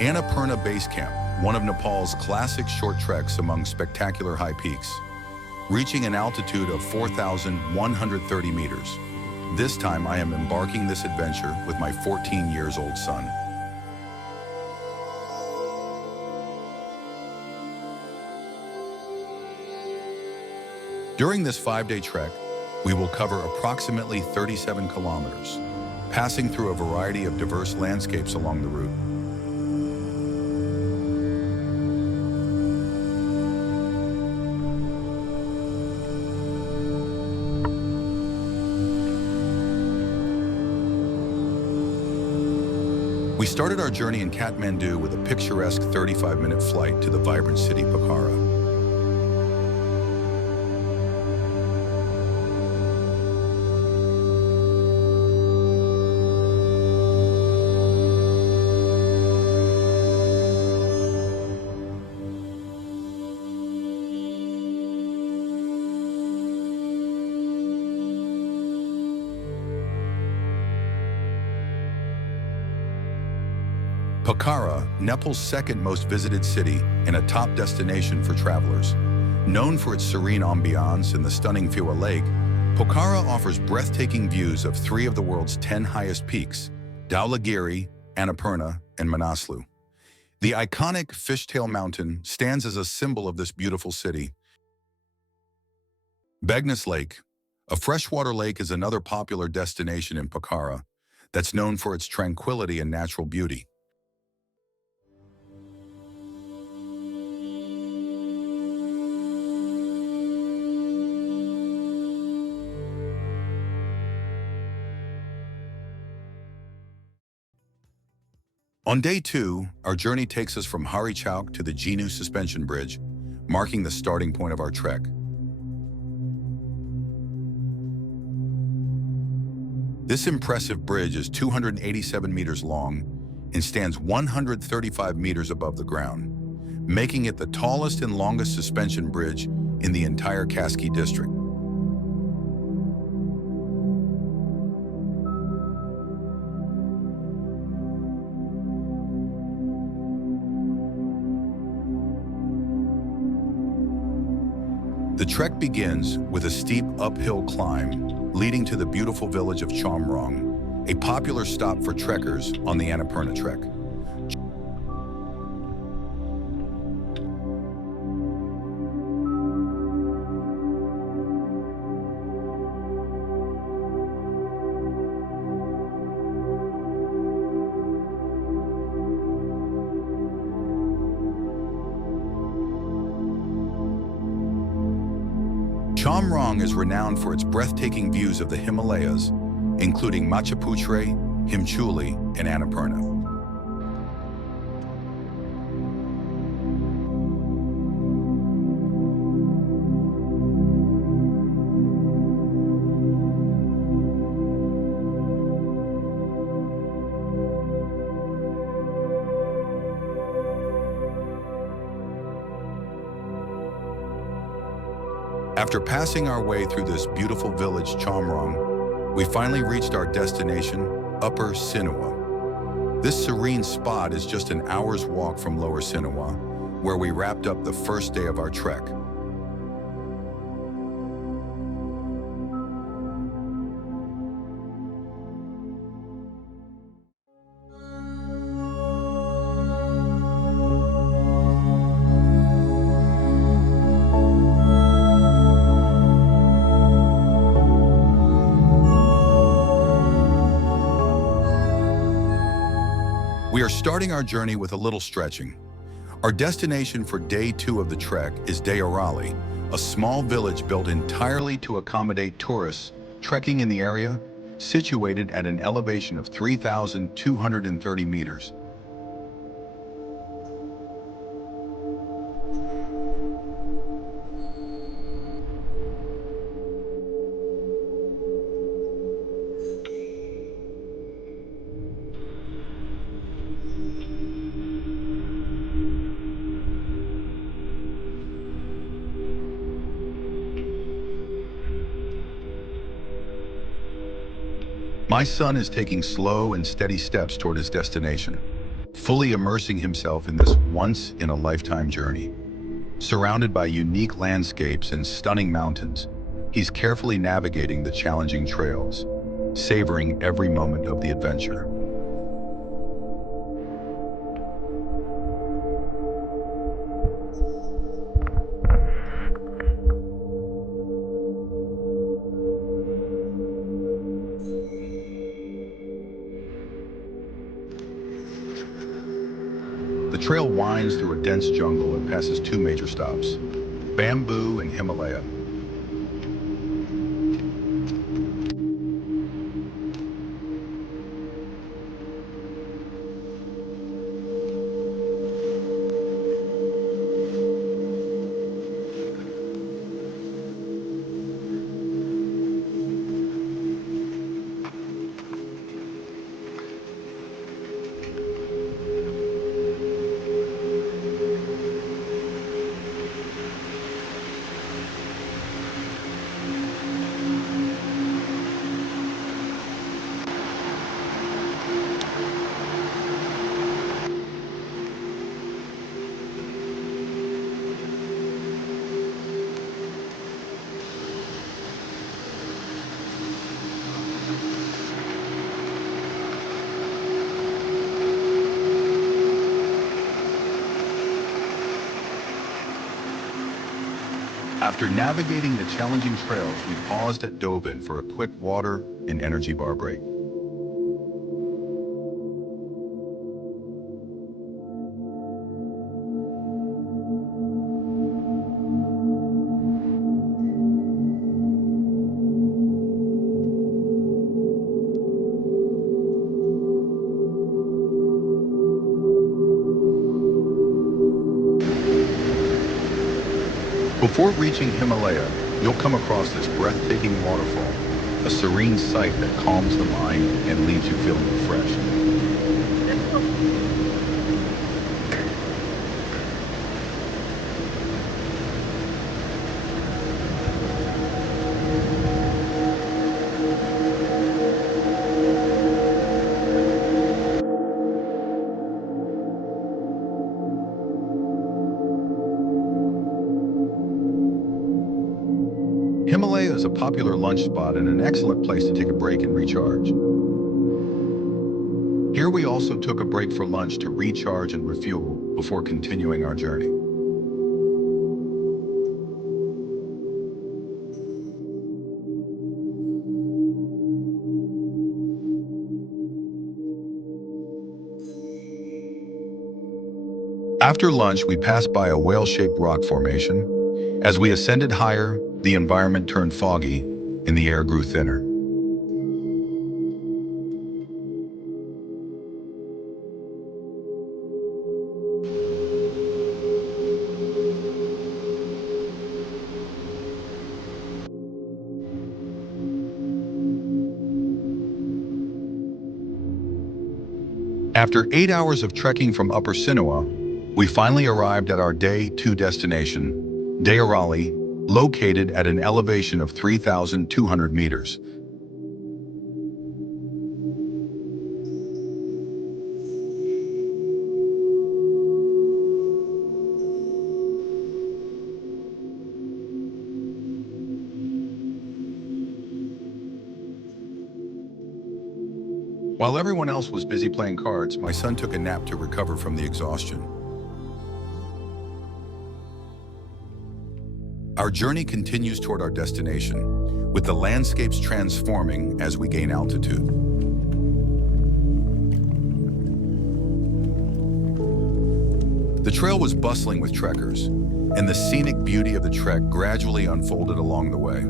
Annapurna Base Camp, one of Nepal's classic short treks among spectacular high peaks, reaching an altitude of 4,130 meters. This time I am embarking this adventure with my 14-year-old son. During this 5-day trek, we will cover approximately 37 kilometers, passing through a variety of diverse landscapes along the route. We started our journey in Kathmandu with a picturesque 35-minute flight to the vibrant city Pokhara. Pokhara, Nepal's second most visited city and a top destination for travelers. Known for its serene ambiance and the stunning Fiwa Lake, Pokhara offers breathtaking views of 3 of the world's 10 highest peaks, Dhaulagiri, Annapurna, and Manaslu. The iconic Fishtail Mountain stands as a symbol of this beautiful city. Begnus Lake, a freshwater lake, is another popular destination in Pokhara that's known for its tranquility and natural beauty. On day 2, our journey takes us from Hari Chowk to the Jinu Suspension Bridge, marking the starting point of our trek. This impressive bridge is 287 meters long and stands 135 meters above the ground, making it the tallest and longest suspension bridge in the entire Kaski district. The trek begins with a steep uphill climb leading to the beautiful village of Chamrong, a popular stop for trekkers on the Annapurna trek. Chamrong is renowned for its breathtaking views of the Himalayas, including Machhapuchhre, Himchuli, and Annapurna. After passing our way through this beautiful village, Chamrong, we finally reached our destination, Upper Sinua. This serene spot is just an hour's walk from Lower Sinua, where we wrapped up the first day of our trek. We are starting our journey with a little stretching. Our destination for day 2 of the trek is Godawari, a small village built entirely to accommodate tourists trekking in the area, situated at an elevation of 3,230 meters. My son is taking slow and steady steps toward his destination, fully immersing himself in this once-in-a-lifetime journey. Surrounded by unique landscapes and stunning mountains, he's carefully navigating the challenging trails, savoring every moment of the adventure. The trail winds through a dense jungle and passes two major stops, Bamboo and Himalaya. After navigating the challenging trails, we paused at Dobin for a quick water and energy bar break. Before reaching Himalaya, you'll come across this breathtaking waterfall, a serene sight that calms the mind and leaves you feeling refreshed. Himalaya is a popular lunch spot and an excellent place to take a break and recharge. Here we also took a break for lunch to recharge and refuel before continuing our journey. After lunch, we passed by a whale-shaped rock formation. As we ascended higher, the environment turned foggy and the air grew thinner. After 8 hours of trekking from Upper Sinua, we finally arrived at our Day 2 destination, Godawari, located at an elevation of 3,200 meters. While everyone else was busy playing cards, my son took a nap to recover from the exhaustion. Our journey continues toward our destination, with the landscapes transforming as we gain altitude. The trail was bustling with trekkers, and the scenic beauty of the trek gradually unfolded along the way.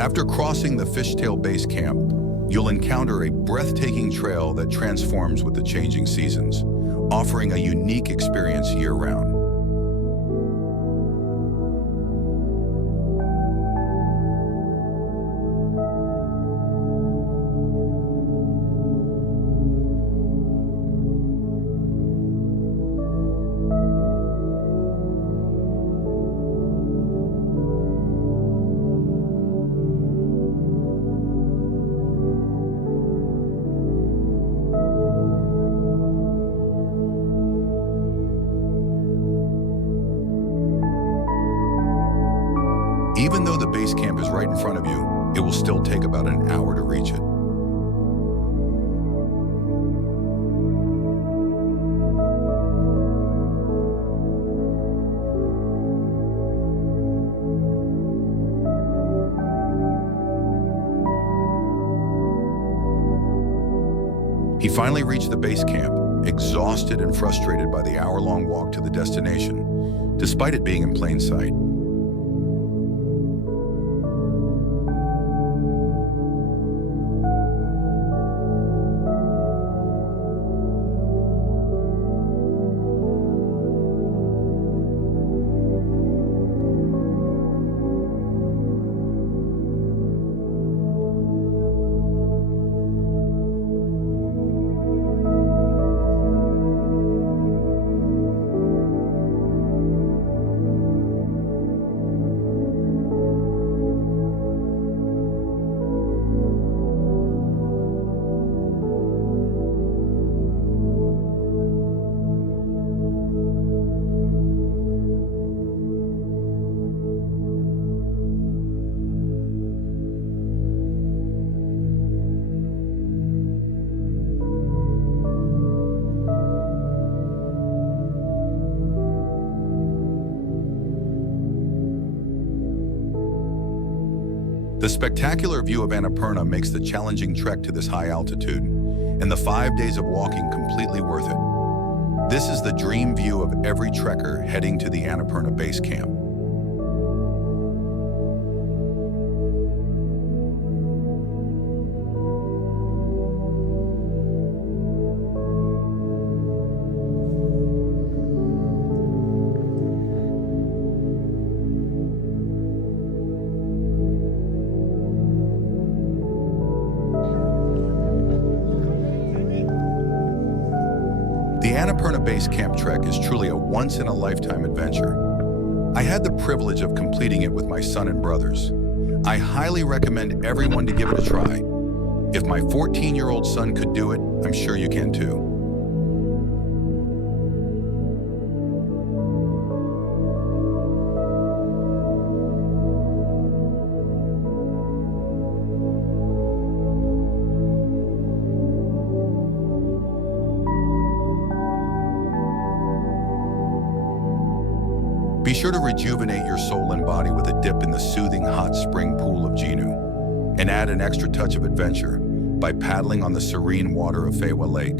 After crossing the Fishtail Base Camp, you'll encounter a breathtaking trail that transforms with the changing seasons, offering a unique experience year-round. Even though the base camp is right in front of you, it will still take about an hour to reach it. He finally reached the base camp, exhausted and frustrated by the hour-long walk to the destination, despite it being in plain sight. The spectacular view of Annapurna makes the challenging trek to this high altitude, and the 5 days of walking completely worth it. This is the dream view of every trekker heading to the Annapurna Base Camp. The Annapurna Base Camp trek is truly a once-in-a-lifetime adventure. I had the privilege of completing it with my son and brothers. I highly recommend everyone to give it a try. If my 14-year-old son could do it, I'm sure you can too. Be sure to rejuvenate your soul and body with a dip in the soothing hot spring pool of Jinu, and add an extra touch of adventure by paddling on the serene water of Fewa Lake.